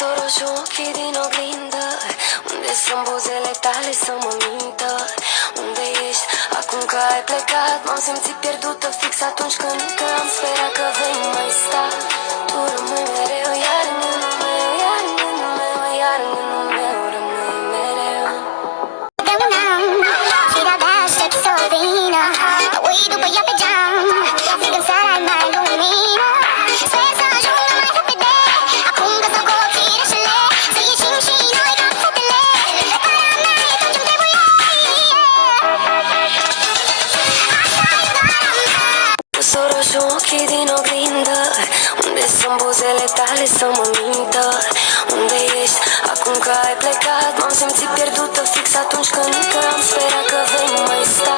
Roșu ochii din oglindă, unde sunt buzele tale să mă mintă? Unde ești acum că ai plecat? M-am simțit pierdută fix atunci când am sperat că vei mai sta. Tu rămâi mereu, iar în gândul meu, iar în gândul meu, iar în gândul meu rămâi mereu. Și de-abia aștept să vină, uit după ea pe geam, zic în seara ai mai lumină. Sper să ajungă mai repede, acum că s-au copii reșele, să ieșim și noi ca fetele. Plecarea mea e tot ce-mi trebuie. Asta e doar a mea. Să roșu ochii din oglindă, unde sunt buzele tale să mă mintă? Unde ești acum că ai plecat? M-am simțit pierdută fix atunci când am sperat că vei mai sta.